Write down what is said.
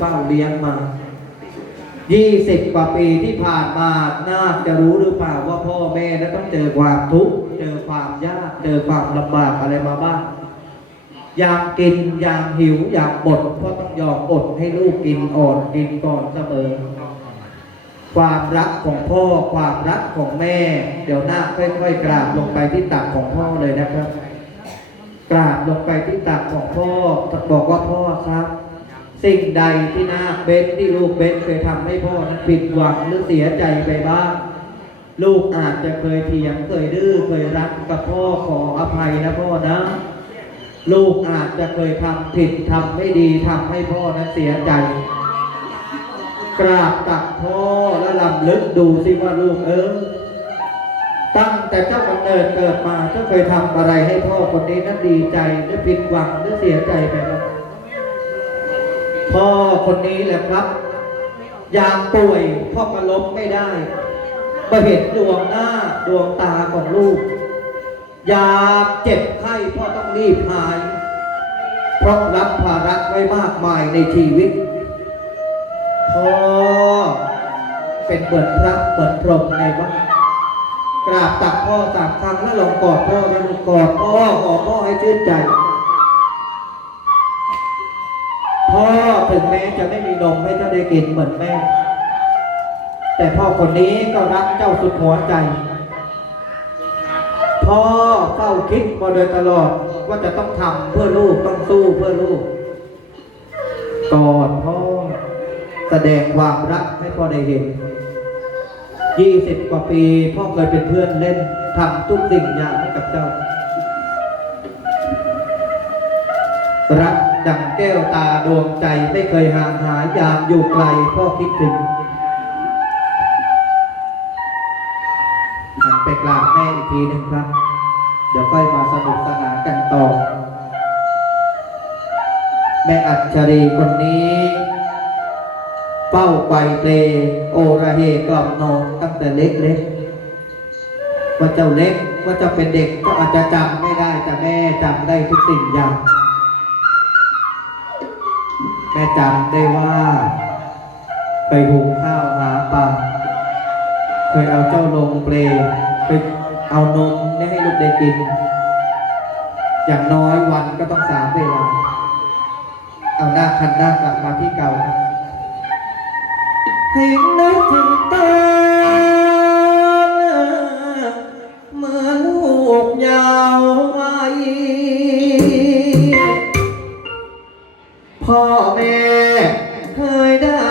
เฝ้าเลี้ยงมายี่สิบกว่าปีที่ผ่านมาน่าจะรู้หรือเปล่าว่าพ่อแม่นั้นต้องเจอความทุกข์เจอความยากเจอความลำบากอะไรมาบ้างอยากกินอยากหิวอยากบดเพราะต้องยอมอดให้ลูกกินอ่อนกินก่อนเสมอ ความรักของพ่อความรักของแม่ เดี๋ยวหน้าค่อยๆกราบลงไปที่ตักของพ่อเลยนะครับ กราบลงไปที่ตักของพ่อบอกว่าพ่อครับ สิ่งใดที่นาเบนที่ลูกเบนเคยทำให้พ่อนั้นผิดหวังหรือเสียใจไปบ้าง ลูกอาจจะเคยเถียงเคยดื้อเคยรักกับพ่อขออภัยนะพ่อนะ ลูกอาจจะเคยทำผิดทำไม่ดีทำให้พ่อนั้นเสียใจกราบตักพ่อและลำลึกดูสิว่าลูกเออตั้งแต่เจ้ากำเนิดเกิดมาเจ้าเคยทำอะไรให้พ่อคนนี้นั้นดีใจหรือผิดหวังหรือเสียใจไปบ้าง พ่อคนนี้แหละครับ ยามป่วยพ่อก็ล้มไม่ได้มาเห็นดวงหน้าดวงตาของลูก ยามเจ็บไข้พ่อต้องรีบหาย เพราะรับภาระไว้มากมายในชีวิต พ่อเป็นเหมือนพระเหมือนพรหมในวัดกราบตักพ่อสามครั้งแล้วลองกอดพ่อแล้วลูกกอดพ่อขอพ่อให้ชื่นใจ ถึงแม้จะไม่มีนมให้เจ้าได้กินเหมือนแม่ แต่พ่อคนนี้ก็รักเจ้าสุดหัวใจ พ่อเฝ้าคิดมาโดยตลอดว่าจะต้องทำเพื่อลูกต้องสู้เพื่อลูกกอดพ่อแสดงความรักให้พ่อได้เห็นยี่สิบกว่าปีพ่อเคยเป็นเพื่อนเล่นทำทุกสิ่งอย่างให้กับเจ้า รัก ดังแก้วตาดวงใจไม่เคยห่างหายยามอยู่ไกลพ่อคิดถึงหันไปกราบแม่อีกทีหนึ่งครับ เดี๋ยวค่อยมาสนุกสนานกันต่อ แม่อัจฉรีคนนี้เป้าไกวเปลโอระเฮกล่อมนอนตั้งแต่เล็กๆว่าเจ้าเล็กว่าจะเป็นเด็กก็อาจจะจำไม่ได้แต่แม่จำได้ทุกสิ่งอย่าง แม่จำได้ว่า ไปหุงข้าวหาปลาเคยเอาเจ้าลงเปลไปเอานมได้ให้ลูกได้กิน อย่างน้อยวันก็ต้องสามเวลาเอาหน้าคันหน้ากลับมาที่เก่าเห็นึกถึงตาเหมือนลูกยาว พ่อแม่เคยได้